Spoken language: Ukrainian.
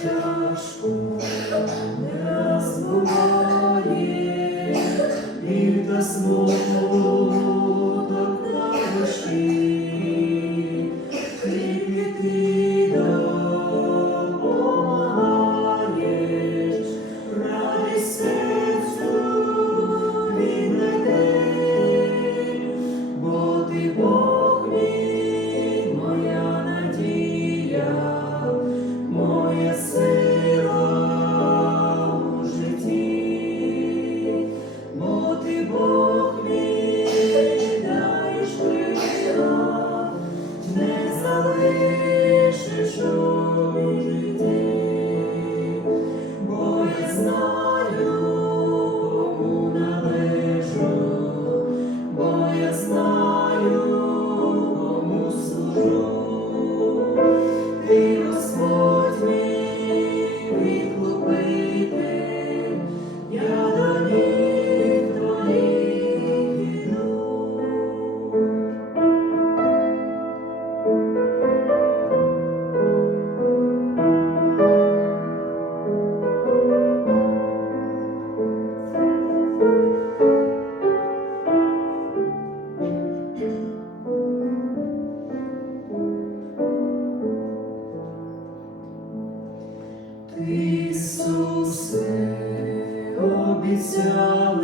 тяжко не розбуває. обіцяв